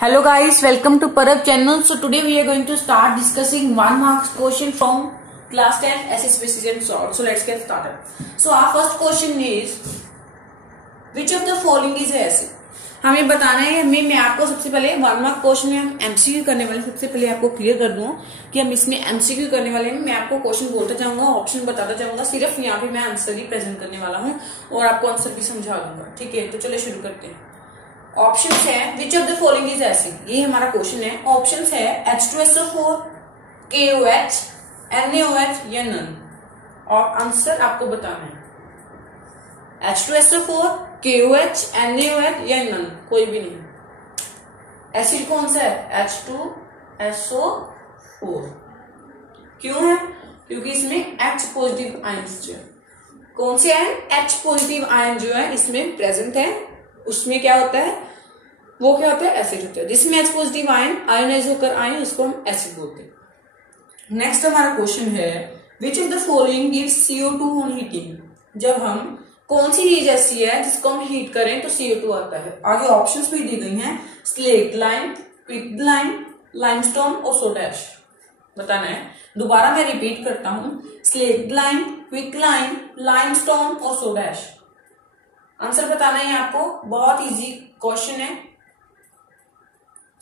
Hello guys, welcome to Parab channel. So today we are going to start discussing 1 marks question from class 10 SS Precision Salt. So let's get started. So our first question is which of the following is acid? हमें बताना है। मैं आपको सबसे पहले 1 mark question में हम MCQ करने वाले, सबसे पहले आपको क्लियर कर दूं कि हम इसमें एमसीक्यू करने वाले हैं। मैं आपको क्वेश्चन बोलता जाऊंगा, ऑप्शन बताता जाऊंगा, सिर्फ यहाँ पे मैं आंसर ही प्रेजेंट करने वाला हूँ और आपको आंसर भी समझा दूंगा। ठीक है, तो चलिए शुरू करते हैं। ऑप्शन है which of the following is acid, ये हमारा क्वेश्चन है। ऑप्शन है H2SO4, KOH, NaOH या नन, और आंसर आपको बताना है। H2SO4, KOH, NaOH या नन, कोई भी नहीं। एसिड कौन सा है? H2SO4। क्यों है? क्योंकि इसमें H पॉजिटिव आयंस जो है, कौन से आयन? H पॉजिटिव आयन जो है इसमें प्रेजेंट है। उसमें क्या होता है? वो क्या होता है? एसिड होता है। जिसमें H पॉजिटिव आयन आयोनाइज होकर आए उसको हम एसिड बोलते हैं। नेक्स्ट हमारा क्वेश्चन है which of the following gives CO2 on heating. जब हम कौन सी चीज ऐसी है जिसको हम हीट करें तो CO2 आता है। आगे ऑप्शंस भी दी गई हैं, slate lime, quick lime, limestone और सोडा ऐश। बताना है। दोबारा मैं रिपीट करता हूं, slate lime, quick lime, limestone और सोडा ऐश। आंसर बताना है आपको, बहुत इजी क्वेश्चन है।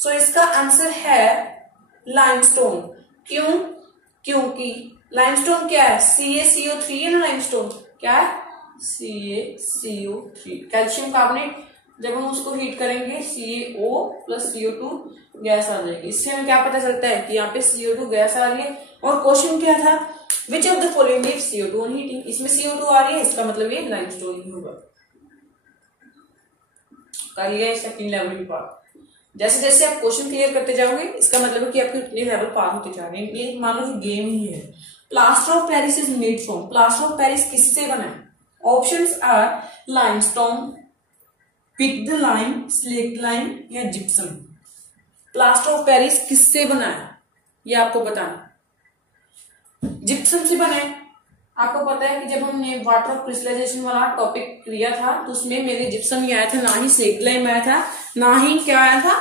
सो इसका आंसर है लाइमस्टोन। क्यों? क्योंकि लाइमस्टोन क्या है? CaCO3 है ना। लाइमस्टोन क्या है? CaCO3 calcium carbonate. जब हम उसको हीट करेंगे CaO प्लस CO2 गैस आ जाएगी। इससे हमें क्या पता चलता है कि यहाँ पे CO2 गैस आ रही है। और क्वेश्चन क्या था? Which of the following gives CO2 on heating. इसमें CO2 आ रही है, इसका मतलब ये लाइमस्टोन ही होगा। करिए सेकंड लेवल की बात। जैसे जैसे आप क्वेश्चन क्लियर करते जाओगे इसका मतलब है कि आपके कितने लेवल पार होते जा रहे हैं। ये मान लो कि गेम ही है। Plaster of Paris is made from. Plaster of Paris किससे बना है? Options are limestone, picked lime, slaked lime या जिप्सम। प्लास्टर ऑफ पेरिस किससे बना है ये आपको बताना। जिप्सम से बना है। आपको पता है कि जब हमने वाटर ऑफ क्रिस्टलाइजेशन वाला टॉपिक लिया था तो उसमें मेरे जिप्सम ही आया था, ना ही स्लेट लाइम आया था, ना ही क्या आया था,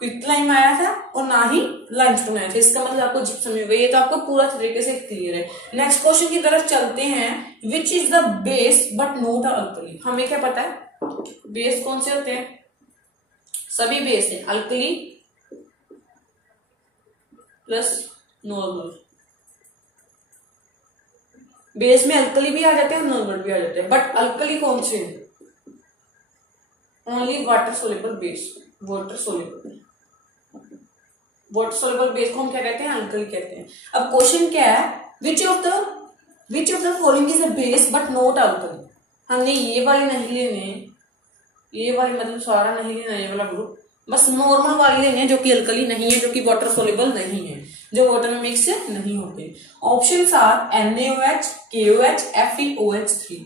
क्विक लाइम आया था, और ना ही लाइमस्टोन आया था। इसका मतलब आपको जिप्सम ही होगा। ये तो आपको पूरा तरीके से क्लियर है। नेक्स्ट क्वेश्चन की तरफ चलते हैं। Which is the base but not alkali. हमें क्या पता है बेस कौन से होते हैं? सभी बेस है, अल्कली प्लस नॉर्मल। बेस में अल्कली भी आ जाते हैं, नॉर्मल भी आ जाते हैं, बट अल्कली कौन से हैं? Only water soluble base. Water soluble, water soluble base को हम क्या कहते हैं? अल्कली कहते हैं। अब क्वेश्चन क्या है? Which of the following is a base but not alkali. हमने ये वाले नहीं लेने, ये वाले मतलब सारा नहीं लेना, ये वाला ग्रुप, बस नॉर्मल वाले लेने जो कि अल्कली नहीं है, जो कि वाटर सोल्यूबल नहीं है, जो वाटर में मिक्स नहीं होते। Options are NaOH, KOH, FeOH3।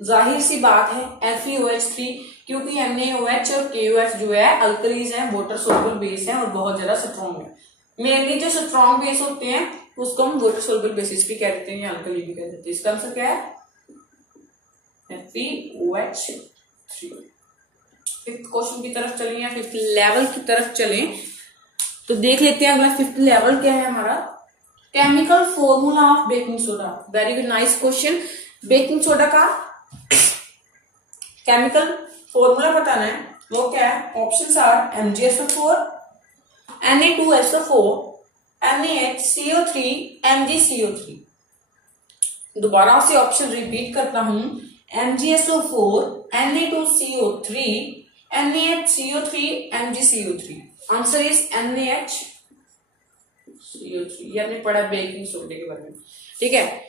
जाहिर सी बात है FeOH3, क्योंकि NaOH और KOH जो है अल्कलीज हैं, वाटर सोल्यूबल बेस हैं और बहुत ज्यादा स्ट्रॉन्ग है। मेनली जो स्ट्रॉन्ग बेस होते हैं उसको हम वाटर सोल्यूबल बेसिस भी कह देते हैं या अल्कली भी कह देते हैं। इसका आंसर क्या है? FeOH3। फिफ्थ क्वेश्चन की तरफ चलें या फिफ्थ लेवल की तरफ चलें तो देख लेते हैं अगला फिफ्थ लेवल क्या है हमारा। Chemical formula of baking soda. Very good, nice question. Baking soda का केमिकल फॉर्मूला बताना है, वो क्या है? Options are MgSO4, Na2SO4, NaHCO3, MgCO3। दोबारा से ऑप्शन रिपीट करता हूं, MgSO4, Na2CO3, NaHCO3, MgCO3। Answer is NaHCO3। ये हमने पढ़ा बेकिंग सोडा के बारे में। ठीक है,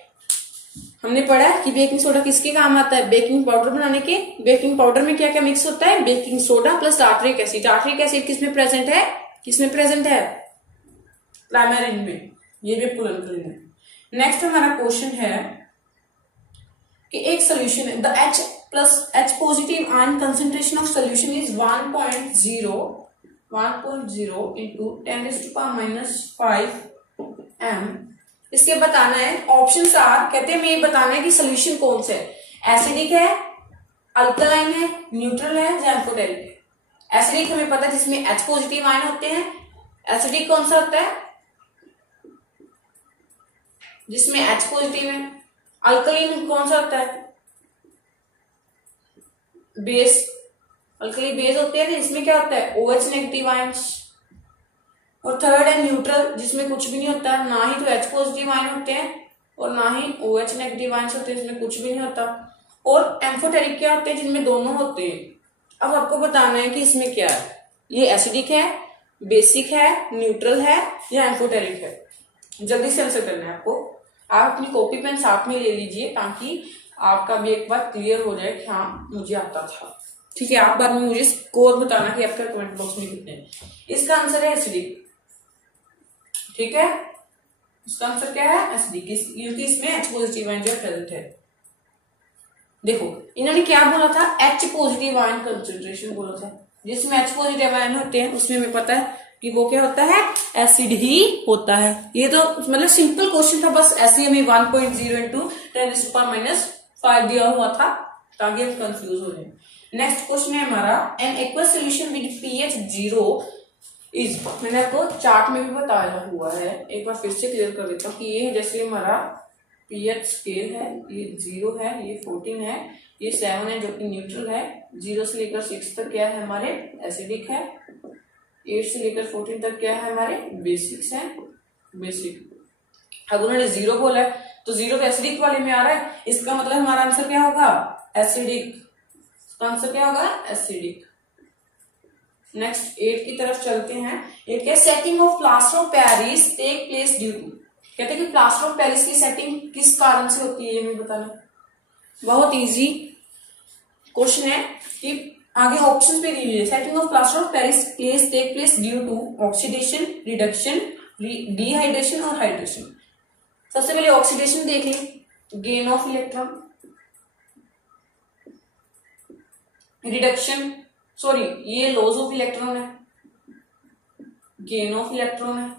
हमने पढ़ा कि बेकिंग सोडा किसके काम आता है? बेकिंग पाउडर बनाने के। बेकिंग पाउडर में क्या क्या मिक्स होता है? Baking soda plus tartaric acid. Tartaric acid किसमें प्रेजेंट है? किसमें प्रेजेंट है? प्राइमरीन में। ये भी पुलनकलिन है। नेक्स्ट हमारा क्वेश्चन है कि एक सोल्यूशन है, the H plus H positive ion concentration of solution is 1.0 into 10⁻⁵ m। इसके बताना है। ऑप्शंस आर, कहते हैं ये बताना है कि सोल्यूशन कौन सा है, एसिडिक है, अल्कलाइन है, न्यूट्रल है या एम्फोटेरिक है। एसिडिक हमें पता है जिसमें H पॉजिटिव आयन होते हैं। एसिडिक कौन सा होता है? जिसमें H पॉजिटिव है। अल्कलीन कौन सा होता है? बेस। अल्कली बेस होते हैं इसमें क्या होता है? OH negative ions. और थर्ड है न्यूट्रल, जिसमें कुछ भी नहीं होता, ना ही तो H पॉजिटिव आयन होते हैं और ना ही OH नेगेटिव आयंस होते हैं, इसमें कुछ भी नहीं होता। और एम्फोटेरिक क्या होते हैं? जिनमें दोनों होते हैं। अब आपको बताना है कि इसमें क्या है, ये एसिडिक है, बेसिक है, न्यूट्रल है या एम्फोटेरिक है। जल्दी से आंसर करना है आपको। आप अपनी कॉपी पेन साथ में ले लीजिए ताकि आपका भी एक बार क्लियर हो जाए कि हाँ मुझे आता था। ठीक है, आप बाद में मुझे स्कोर बताना कि आपका कमेंट बॉक्स में कितने हैं। इसका आंसर है एसिडिक। ठीक है, इसका आंसर क्या है? एसिडिक, क्योंकि इसमें H पॉजिटिव आयन जो प्रेजेंट है। देखो इन्होंने क्या बोला था? H पॉजिटिव आयन कंसंट्रेशन बोला था। जिसमें H पॉजिटिव आयन होते हैं उसमें हमें पता है कि वो क्या होता है? एसिड ही होता है। ये तो मतलब सिंपल क्वेश्चन था, बस ऐसे हमें 1.0 इंटू 10⁻⁵ दिया हुआ था ताकि हम कंफ्यूज हो जाए। नेक्स्ट क्वेश्चन है हमारा, an aqueous solution with pH 0 is. मैंने आपको चार्ट में भी बताया हुआ है, एक बार फिर से क्लियर कर देता हूँ कि ये जैसे हमारा pH स्केल है, ये 0 है, ये 14 है, ये 7 है जो कि न्यूट्रल है, 0 से लेकर 6 तक क्या है हमारे? एसिडिक है, 8 से लेकर 14 तक क्या है हमारे? बेसिक्स है, बेसिक। अब उन्होंने 0 बोला है तो 0 तो एसिडिक वाले में आ रहा है, इसका मतलब हमारा आंसर क्या होगा? एसिडिक। इसका आंसर क्या होगा? एसिडिक। नेक्स्ट 8 की तरफ चलते हैं। 8 क्या? Setting of plaster of Paris take place due to. कहते हैं कि प्लास्टर ऑफ पेरिस की सेटिंग किस कारण से होती है, ये हमें बताना। बहुत इजी क्वेश्चन है कि आगे ऑप्शन पे दीजिए। Setting of plaster of Paris take place due to oxidation, reduction, dehydration और हाइड्रेशन। सबसे पहले ऑक्सीडेशन देख ली, gain of electron, reduction sorry ये लॉस ऑफ इलेक्ट्रॉन है, गेन ऑफ इलेक्ट्रॉन है,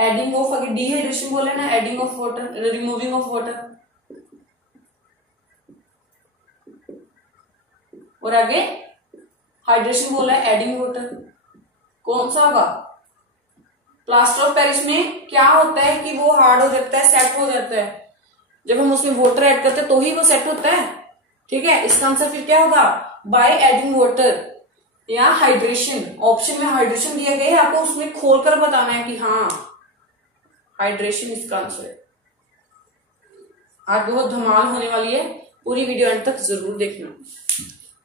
एडिंग ऑफ, अगर डिहाइड्रेशन बोले ना, adding of water, removing of water, और आगे हाइड्रेशन बोला है, एडिंग वाटर। कौन सा होगा? प्लास्टर ऑफ पेरिस में क्या होता है कि वो हार्ड हो जाता है, सेट हो जाता है। जब हम उसमें वाटर ऐड करते हैं तो ही वो सेट होता है। ठीक है, इसका आंसर फिर क्या होगा? बाय एडिंग वाटर या हाइड्रेशन। ऑप्शन में हाइड्रेशन दिया गया है, आपको उसमें खोलकर बताना है कि हाँ हाइड्रेशन इसका आंसर है। आज बहुत धमाल होने वाली है, पूरी वीडियो एंड तक जरूर देखना।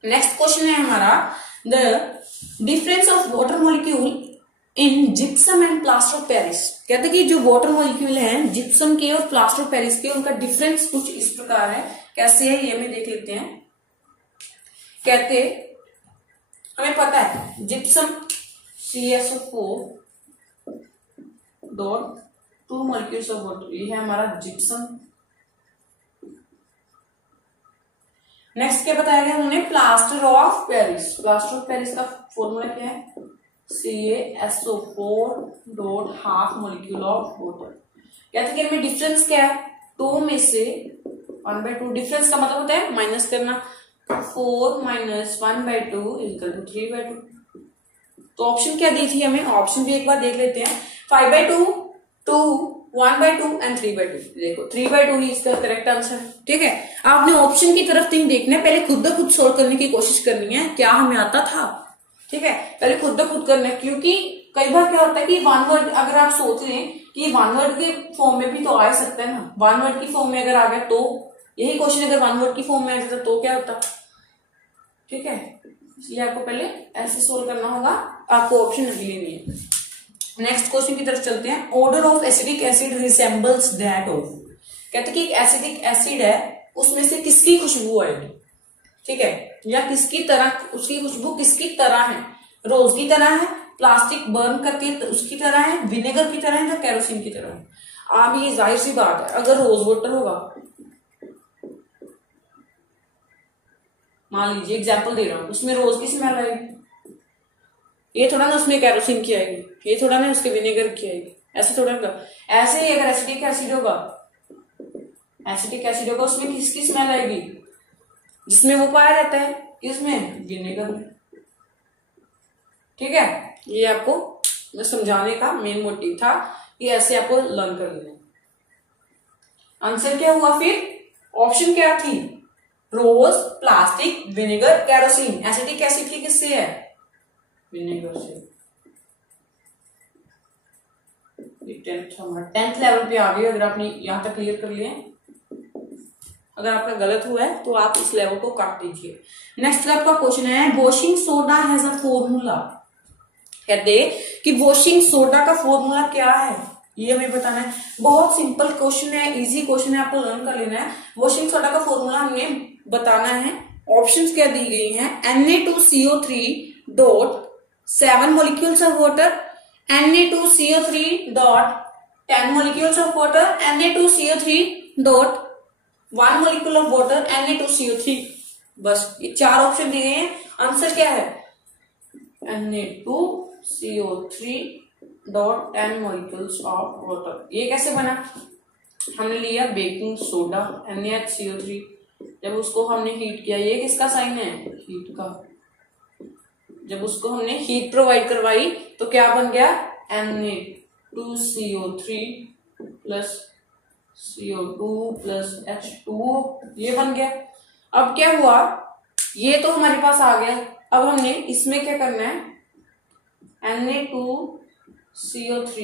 नेक्स्ट क्वेश्चन है हमारा, the difference of water molecule in gypsum and plaster of Paris. कहते हैं कि जो वाटर मॉलिक्यूल हैं जिप्सम के और प्लास्टर ऑफ पेरिस के, उनका डिफरेंस कुछ इस प्रकार है। कैसे है ये हमें देख लेते हैं। कहते हमें पता है gypsum CaSO4 dot 2 molecules of water, ये है हमारा जिप्सम। नेक्स्ट क्या बताया गया उन्होंने? Plaster of Paris. Plaster of Paris का फॉर्मूला क्या है? CaSO4 dot half molecule of water. कहते हैं कि डिफरेंस क्या है? 2 में से 1/2। डिफरेंस का मतलब होता है माइनस करना। 4 - 1/2 = 3/2। तो ऑप्शन क्या दी थी हमें? ऑप्शन भी एक बार देख लेते हैं। 5/2, 2, 1/2 एंड 3/2। देखो 3/2 ही इसका करेक्ट आंसर है। ठीक है, आपने ऑप्शन की तरफ नहीं देखना है, पहले खुद ब खुद सोल्व करने की कोशिश करनी है। क्या हमें आता था? ठीक है, पहले खुद ब खुद करना है, क्योंकि कई बार क्या होता है कि वन वर्ड अगर आप सोच लें कि वन वर्ड के फॉर्म में भी तो आ सकता है ना। वन वर्ड की फॉर्म में अगर आ गया तो यही क्वेश्चन अगर वन वर्ड की फॉर्म में आ जाता तो क्या होता? ठीक है, इसलिए आपको पहले ऐसे सोल्व करना होगा, आपको ऑप्शन नहीं लेनी है। नेक्स्ट क्वेश्चन की तरफ चलते हैं। Order of acidic acid resembles that of. कहते कि एक एसिडिक एसिड है, उसमें से किसकी खुशबू आएगी? ठीक है, या किसकी तरह, उसकी खुशबू किसकी तरह है? रोज की तरह है, प्लास्टिक बर्न करती है तो उसकी तरह है, विनेगर की तरह है, या केरोसिन की तरह है? आप ये जाहिर सी बात है, अगर रोज वाटर होगा, मान लीजिए एग्जाम्पल दे रहा हूं, उसमें रोज की स्मेल आएगी, ये थोड़ा ना उसमें केरोसिन की आएगी, ये थोड़ा ना उसके विनेगर की आएगी, ऐसे थोड़ा ना। ऐसे ही अगर एसिडिक एसिड होगा, एसिडिक एसिड होगा, उसमें किसकी स्मेल आएगी? जिसमें वो पाया रहता है, किसमें? विनेगर में। ठीक है, ये आपको मैं समझाने का मेन मोटिव था कि ऐसे आपको लर्न कर लेना। आंसर क्या हुआ फिर? ऑप्शन क्या थी? Rose, plastic, vinegar, kerosene. Acetic acid की किससे है? विनेगर से। 10th लेवल पे आ गए अगर आपने यहां तक क्लियर कर लिए। अगर आपका गलत हुआ है तो आप इस लेवल को काट दीजिए। नेक्स्ट आपका क्वेश्चन है, washing soda has a formula. कहते कि वॉशिंग सोडा का फॉर्मूला क्या है, ये हमें बताना है। बहुत सिंपल क्वेश्चन है, इजी क्वेश्चन है, आपको लर्न कर लेना है। वॉशिंग सोडा का फॉर्मूला हमें बताना है। ऑप्शंस क्या दी गई हैं? Na2CO3 dot 7 molecules of water, Na2CO3 dot 10 molecules of water, Na2CO3 dot 1 molecule of water, Na2CO3। बस ये 4 ऑप्शन दिए हैं। आंसर क्या है? Na2CO3 dot 10 molecules of water। ये कैसे बना? हमने लिया बेकिंग सोडा NaHCO3, जब उसको हमने हीट किया, ये किसका साइन है? हीट का। जब उसको हमने हीट प्रोवाइड करवाई तो क्या बन गया? Na2CO3 plus CO2 plus H2O, ये बन गया। अब क्या हुआ? ये तो हमारे पास आ गया। अब हमने इसमें क्या करना है? Na2CO3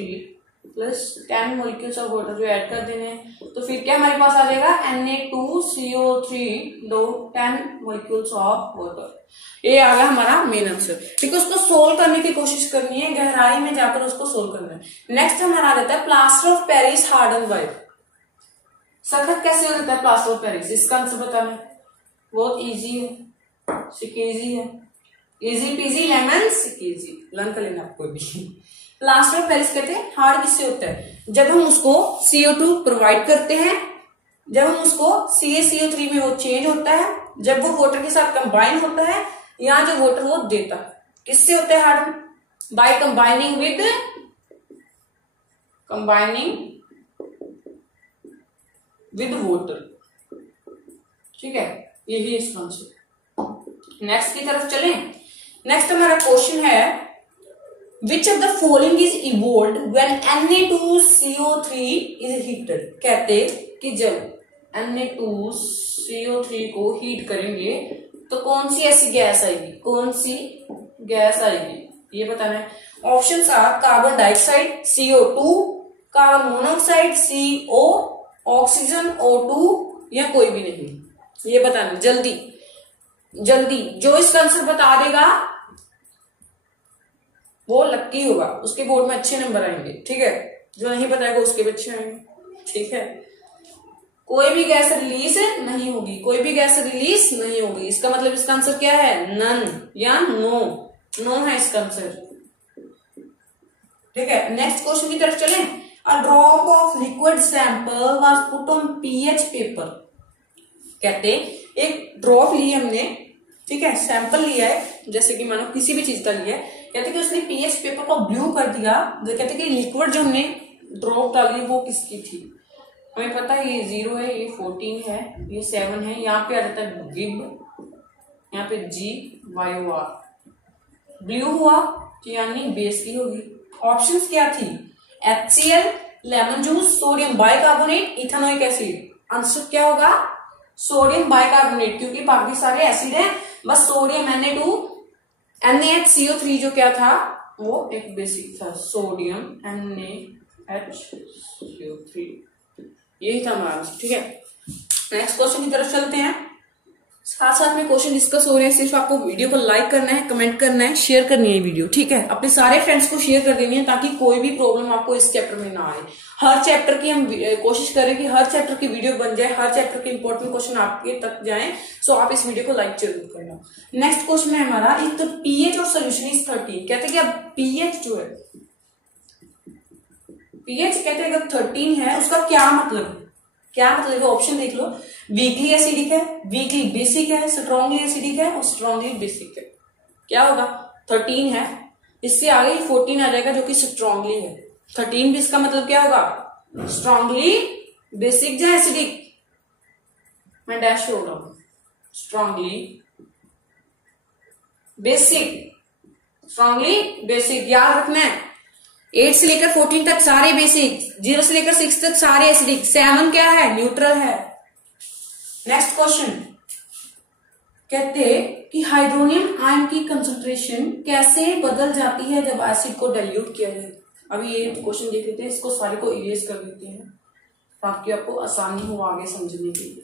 plus 10 molecules of water जो ऐड कर देने हैं, तो फिर क्या हमारे पास आ जाएगा? Na2CO3 dot 10 molecules of water. ये आ गया हमारा मेन आंसर। ठीक है, उसको सोल्व करने की कोशिश करनी है, गहराई में जाकर उसको सोल्व करना है। नेक्स्ट हमारा आ जाता है plaster of Paris harden by. सखत कैसे हो जाता है प्लास्टर ऑफ पेरिस? इसका आंसर बताना है। बहुत इजी है, सिकेजी है, easy peasy lemon squeezy. Learn कर लेना आपको भी। प्लास्टर ऑफ पेरिस कहते हैं हार्ड किससे होता है? जब हम उसको CO2 प्रोवाइड करते हैं, जब हम उसको CaCO3 में वो चेंज होता है, जब वो वाटर के साथ कंबाइन होता है, या जो वाटर वो देता है, किससे होता है harden? By combining with water. ठीक है, यही इसका आंसर। नेक्स्ट की तरफ चलें। नेक्स्ट हमारा क्वेश्चन है, Which of the following is evolved when Na2CO3 is heated? कहते कि जब Na2CO3 को हीट करेंगे तो कौन सी ऐसी गैस आएगी? कौन सी गैस आएगी ये बताना है। Options are carbon dioxide CO2, carbon monoxide CO, oxygen O2, या कोई भी नहीं। ये बताना जल्दी जल्दी। जो इसका आंसर बता देगा वो लक्की होगा, उसके बोर्ड में अच्छे नंबर आएंगे। ठीक है, जो नहीं बताएगा उसके भी अच्छे आएंगे। ठीक है, कोई भी गैस रिलीज नहीं होगी, कोई भी गैस रिलीज नहीं होगी। इसका मतलब इसका आंसर क्या है? नन या नो। नो है इसका आंसर। ठीक है, नेक्स्ट क्वेश्चन की तरफ चलें। A drop of liquid sample was put on pH paper. कहते एक ड्रॉप ली हमने, ठीक है, सैंपल लिया है, जैसे कि मानो किसी भी चीज का लिया है। कहते कि उसने पीएच पेपर को ब्लू कर दिया। कहते कि लिक्विड जो हमने ड्रॉप डाली वो किसकी थी? हमें पता है ये 0 है, ये 14 है, ये 7 है। यहाँ पे आ जाता है गिब, यहाँ पे GYOR। ब्लू हुआ तो यानी बेस की होगी। ऑप्शंस क्या थी? HCl, lemon juice, sodium bicarbonate, ethanoic acid. Answer क्या होगा? सोडियम बाइकार्बोनेट, क्योंकि बाकी सारे एसिड हैं, बस सोडियम NaHCO3 जो क्या था वो एक बेसिक था, सोडियम NaHCO3, यही था हमारा। ठीक है, नेक्स्ट क्वेश्चन की तरफ चलते हैं। साथ साथ में क्वेश्चन डिस्कस हो रहे हैं, सिर्फ आपको वीडियो को लाइक करना है, कमेंट करना है, शेयर करनी है वीडियो। ठीक है, अपने सारे फ्रेंड्स को शेयर कर देनी है ताकि कोई भी प्रॉब्लम आपको इस चैप्टर में ना आए। हर चैप्टर की हम कोशिश करें कि हर चैप्टर की वीडियो बन जाए, हर चैप्टर के इंपॉर्टेंट क्वेश्चन आपके तक जाएं। सो आप इस वीडियो को लाइक जरूर करना। नेक्स्ट क्वेश्चन है हमारा, if the pH of solution is 13। कहते हैं कि अब पीएच जो है, पीएच कहते हैं अगर 13 है उसका क्या मतलब? क्या मतलब है? ऑप्शन देख लो। वीकली एसिडिक है, वीकली बेसिक है, स्ट्रॉन्गली एसिडिक है और स्ट्रॉन्गली बेसिक है। क्या होगा? 13 है, इससे आगे 14 आ जाएगा जो कि स्ट्रॉन्गली है। 13 भी इसका मतलब क्या होगा? स्ट्रॉन्गली बेसिक या एसिडिक? मैं डैश हो रहा हूं, स्ट्रॉन्गली बेसिक, स्ट्रांगली बेसिक, याद रखना है। 8 से लेकर 14 तक सारे बेसिक, 0 से लेकर 6 तक सारे एसिडिक, 7 क्या है, न्यूट्रल है। नेक्स्ट क्वेश्चन कहते कि हाइड्रोनियम आयन की कंसंट्रेशन कैसे बदल जाती है जब एसिड को डाइल्यूट किया जाए। अभी ये क्वेश्चन देख लेते हैं, इसको सारे को इरेज कर देते हैं ताकि आपको आसानी हो आगे समझने के लिए।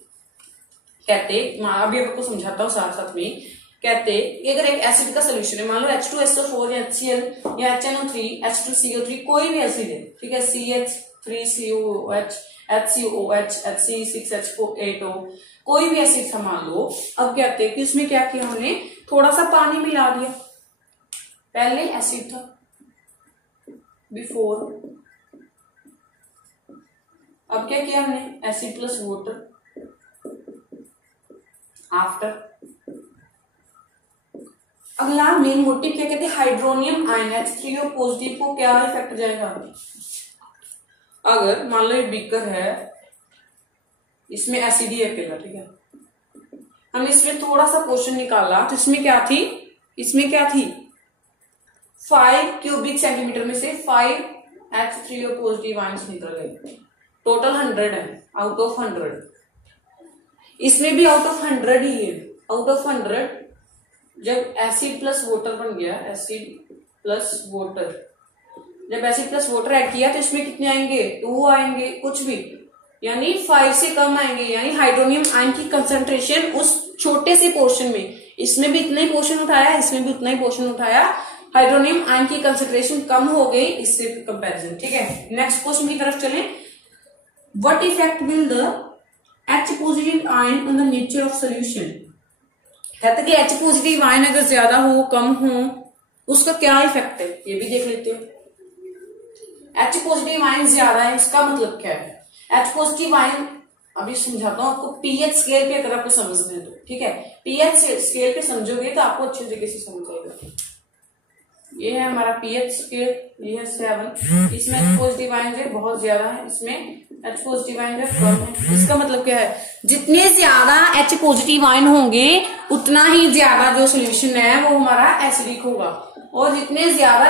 कहते, अभी आपको समझाता हूँ साथ साथ में। कहते कि अगर एक एसिड का सोल्यूशन है, मान लो H2SO4 या HCl या HNO3, H2CO3, कोई भी एसिड है, ठीक है, CH3COOH, HCOOH, HC6H8O, कोई भी एसिड था मान लो। अब कहते हैं कि उसमें क्या किया हमने, थोड़ा सा पानी मिला दिया। पहले एसिड था बिफोर, अब क्या किया हमने, एसिड प्लस वाटर आफ्टर। अगला मेन मोटिव क्या कहते हैं, हाइड्रोनियम आयन H3O पॉजिटिव को क्या इफेक्ट जाएगा। अगर मान लो ये बीकर है, इसमें एसिड ही अकेला, ठीक है, हमने इसमें थोड़ा सा पोर्शन निकाला तो इसमें क्या थी, इसमें क्या थी, 5 क्यूबिक सेंटीमीटर में से 5 H3O पॉजिटिव आयन्स निकल गए। टोटल 100 है, आउट ऑफ 100। इसमें भी आउट ऑफ 100 ही है, आउट ऑफ 100। जब एसिड प्लस वाटर बन गया, एसिड प्लस वाटर, जब एसिड प्लस वाटर ऐड किया तो इसमें कितने आएंगे, 2 आएंगे, कुछ भी, यानी 5 से कम आएंगे। यानी हाइड्रोनियम आयन की कंसंट्रेशन उस छोटे से पोर्शन में, इसमें भी इतना ही पोर्शन उठाया, इसमें भी उतना ही पोर्शन उठाया, हाइड्रोनियम आयन की कंसंट्रेशन कम हो गई इससे कंपैरिजन, ठीक है। नेक्स्ट क्वेश्चन की तरफ चलें। What effect will the H positive ion on the nature of solution. कहते कि H पॉजिटिव आयन अगर ज्यादा हो, कम हो, उसका क्या इफेक्ट है, ये भी देख लेते हैं। H पॉजिटिव आयन ज्यादा है, इसका मतलब क्या है। H पॉजिटिव आयन अभी समझाता हूं आपको, पीएच स्केल पे अगर आपको समझना है तो, ठीक है, पीएच स्केल पे समझोगे तो आपको अच्छे तरीके से समझ आएगा। ये है हमारा पीएच स्केल, ये है 7, इसमें H पॉजिटिव आयन जो बहुत ज्यादा है, इसमें H पॉजिटिव आयन जो कम है। इसका मतलब क्या है, जितने ज्यादा H पॉजिटिव आयन होंगे उतना ही ज्यादा जो सोल्यूशन है वो हमारा एसिडिक होगा, और जितने ज्यादा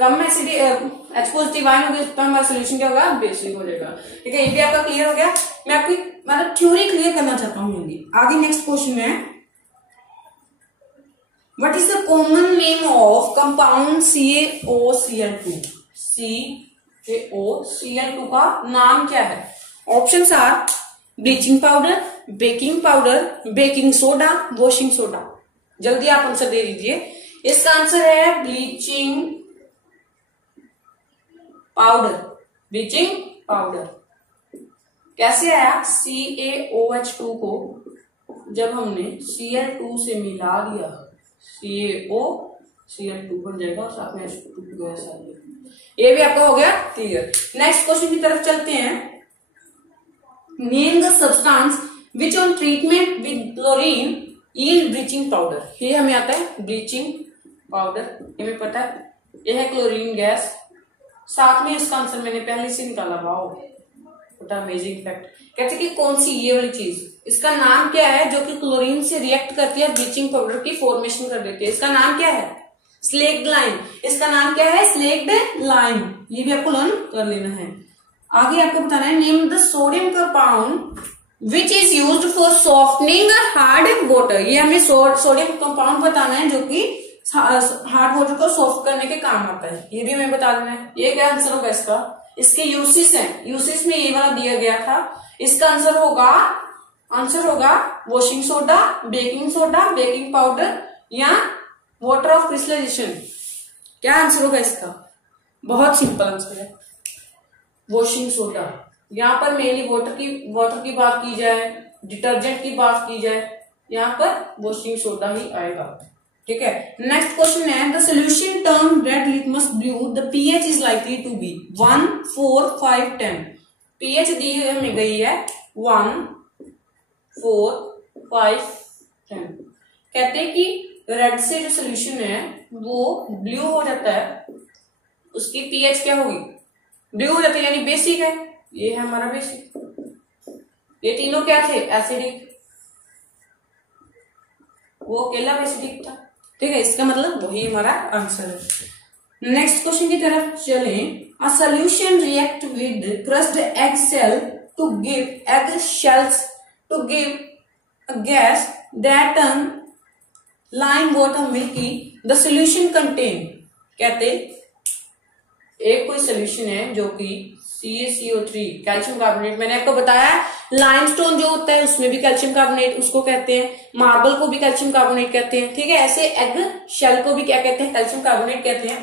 कम H पॉजिटिव आयन होंगे उतना हमारा सोल्यूशन क्या होगा, बेसिक हो जाएगा, ठीक है। ये भी आपका क्लियर हो गया। मैं आपकी मतलब थ्योरी क्लियर करना चाहता हूँ। आगे नेक्स्ट क्वेश्चन है, What is the common name of compound CaOCl2? CaOCl2 का नाम क्या है। Options are bleaching powder, baking powder, baking soda, washing soda. जल्दी आप आंसर दे दीजिए। इसका आंसर है ब्लीचिंग पाउडर, ब्लीचिंग पाउडर। कैसे आया, CaOH2 को जब हमने Cl2 से मिला दिया, CaOCl2 बन जाएगा और साथ में H2 गैस आ गया। ये भी आपका हो गया क्लियर। नेक्स्ट क्वेश्चन की तरफ चलते हैं। Name the substance which on treatment with chlorine yield bleaching powder. ये हमें आता है ब्लीचिंग पाउडर, ये हमें पता है, ये है क्लोरीन गैस, साथ में इसका आंसर मैंने पहले से निकाला। Wow, amazing fact. कहते कि कौन सी ये वाली चीज, इसका नाम क्या है जो कि क्लोरीन से रिएक्ट करती है, ब्लीचिंग पाउडर की फॉर्मेशन कर देती है। इसका नाम क्या है, स्लेक्ड लाइम। इसका नाम क्या है, स्लेक्ड लाइम। ये भी आपको लर्न कर लेना है। आगे आपको बताना है, name the sodium compound which is used for softening hard water. ये हमें सोडियम कंपाउंड बताना है जो कि हार्ड वाटर को सॉफ्ट करने के काम आता है। ये भी हमें बता देना है। ये क्या आंसर होगा इसका, इसके यूसेस हैं, यूसेस में ये वाला दिया गया था। इसका आंसर होगा वॉशिंग सोडा, बेकिंग पाउडर या वाटर ऑफ क्रिस्टलाइजेशन। क्या आंसर होगा इसका, बहुत सिंपल आंसर है वॉशिंग सोडा। यहाँ पर मेनली वाटर की बात की जाए, डिटर्जेंट की बात की जाए, यहाँ पर वॉशिंग सोडा ही आएगा, ठीक है। नेक्स्ट क्वेश्चन है, the solution turns red litmus blue, the pH is likely to be 1, 4, 5, 10। PH दी हमें गई है 1, 4, 5, 10। कहते हैं कि रेड से जो सोल्यूशन है वो ब्लू हो जाता है, उसकी पीएच क्या होगी, ब्लू हो जाती है, यानी बेसिक है। ये है हमारा बेसिक। ये तीनों क्या थे, एसिडिक, वो अकेला एसिडिक था। ठीक है, इसका मतलब वही हमारा आंसर है। नेक्स्ट क्वेश्चन की तरफ चलें। A solution react with crushed egg shell to give egg shells to give a gas that turn lime water milky the solution contain. कहते एक कोई सोल्यूशन है जो कि CaCO3 कैल्शियम कार्बोनेट, मैंने आपको बताया लाइमस्टोन जो होता है उसमें भी कैल्शियम कार्बोनेट उसको कहते हैं, मार्बल को भी कैल्शियम कार्बोनेट कहते हैं, ठीक है। ऐसे एग शेल को भी क्या कहते हैं, कैल्शियम कार्बोनेट कहते हैं।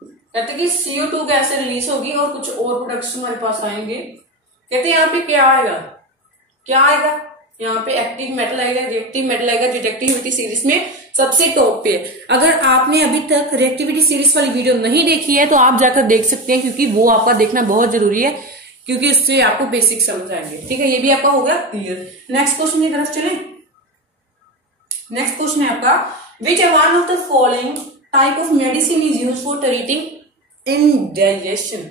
कहते हैं कि CO2 गैस रिलीज होगी और कुछ और प्रोडक्ट्स हमारे पास आएंगे। कहते हैं यहाँ पे क्या आएगा, क्या आएगा, यहाँ पे एक्टिव मेटल आएगा, रिएक्टिव मेटल आएगा, जो रिएक्टिविटी सीरीज में सबसे टॉप पे। अगर आपने अभी तक रिएक्टिविटी सीरीज वाली वीडियो नहीं देखी है तो आप जाकर देख सकते हैं, क्योंकि वो आपका देखना बहुत जरूरी है, क्योंकि उससे आपको बेसिक समझ आएंगे, ठीक है। ये भी आपका होगा क्लियर। नेक्स्ट क्वेश्चन की तरफ चलें। नेक्स्ट क्वेश्चन है आपका, which one of the following type of medicine is use for treating indigestion.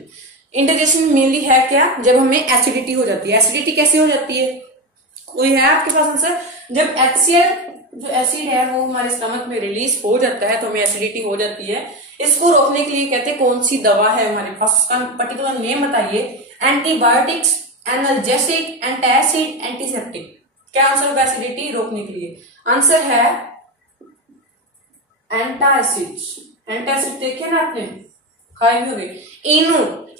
Indigestion mainly है क्या, जब हमें एसिडिटी हो जाती है। एसिडिटी कैसे हो जाती है, कोई है आपके पास आंसर? जब HCl जो एसिड है वो हमारे स्टमक में रिलीज हो जाता है तो हमें एसिडिटी हो जाती है। इसको रोकने के लिए कहते हैं कौन सी दवा है हमारे पास, उसका पर्टिकुलर नेम बताइए। Antibiotics, analgesic, antacid, antiseptic. क्या आंसर होगा एसिडिटी रोकने के लिए? आंसर है एंटासिड। एंटासिड देखे ना आपने, खाए भी होंगे।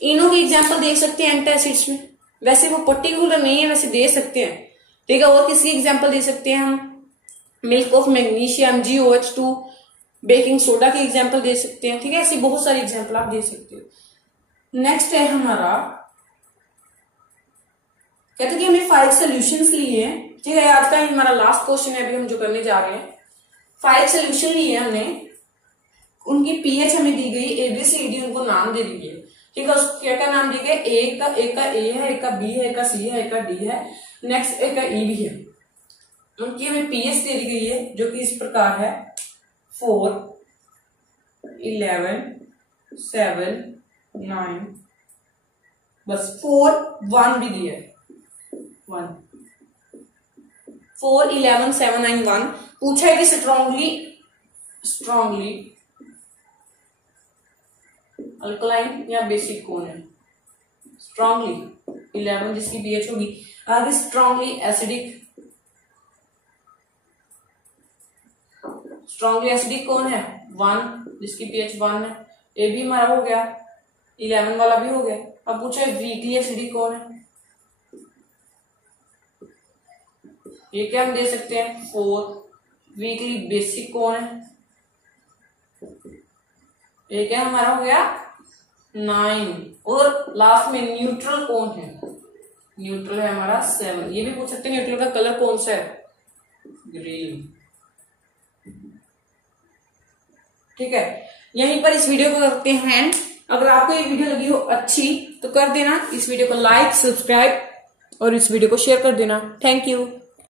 इनो की एग्जाम्पल देख सकते हैं एंटासिड्स में, वैसे वो पर्टिकुलर नहीं है, वैसे दे सकते हैं, ठीक है। और किसकी एग्जाम्पल दे सकते हैं हम? Milk of magnesium, GOH2, baking soda की एग्जाम्पल दे सकते हैं, ठीक है। ऐसी बहुत सारी एग्जाम्पल आप दे सकते हो। नेक्स्ट है हमारा, कहते हैं कि हमने 5 सोल्यूशंस लिए हैं, ठीक है। आज का हमारा लास्ट क्वेश्चन है अभी हम जो करने जा रहे हैं। 5 सोल्यूशन लिए हमने, उनकी pH हमें दी गई, ABCD उनको नाम दे दी गई, ठीक है। उसको क्या क्या नाम दी गए? एक का A है, एक का B है, एक का C है, एक का D है, नेक्स्ट एक का E भी है। उनकी हमें pH दे दी गई है जो कि इस प्रकार है 4, 11, 7, 9, बस 4, 1 भी दिया है, 1, 4, 11, 7, 9, 1। पूछा है कि स्ट्रॉन्गली अल्कलाइन या बेसिक कौन है? स्ट्रॉन्गली 11 जिसकी pH होगी। आगे स्ट्रॉन्गली एसिडिक, स्ट्रॉन्गली एसिडिक कौन है? 1 जिसकी pH 1 है। ए भी हमारा हो गया, 11 वाला भी हो गया। अब पूछा है वीकली एसिडिक कौन है? ये क्या हम दे सकते हैं 4। वीकली बेसिक कौन है? ये क्या हमारा हो गया 9। और लास्ट में न्यूट्रल कौन है? न्यूट्रल है हमारा 7। ये भी पूछ सकते हैं न्यूट्रल का कलर कौन सा है? ग्रीन, ठीक है। यहीं पर इस वीडियो को करते हैं एंड। अगर आपको ये वीडियो लगी हो अच्छी तो कर देना इस वीडियो को लाइक, सब्सक्राइब और इस वीडियो को शेयर कर देना। Thank you.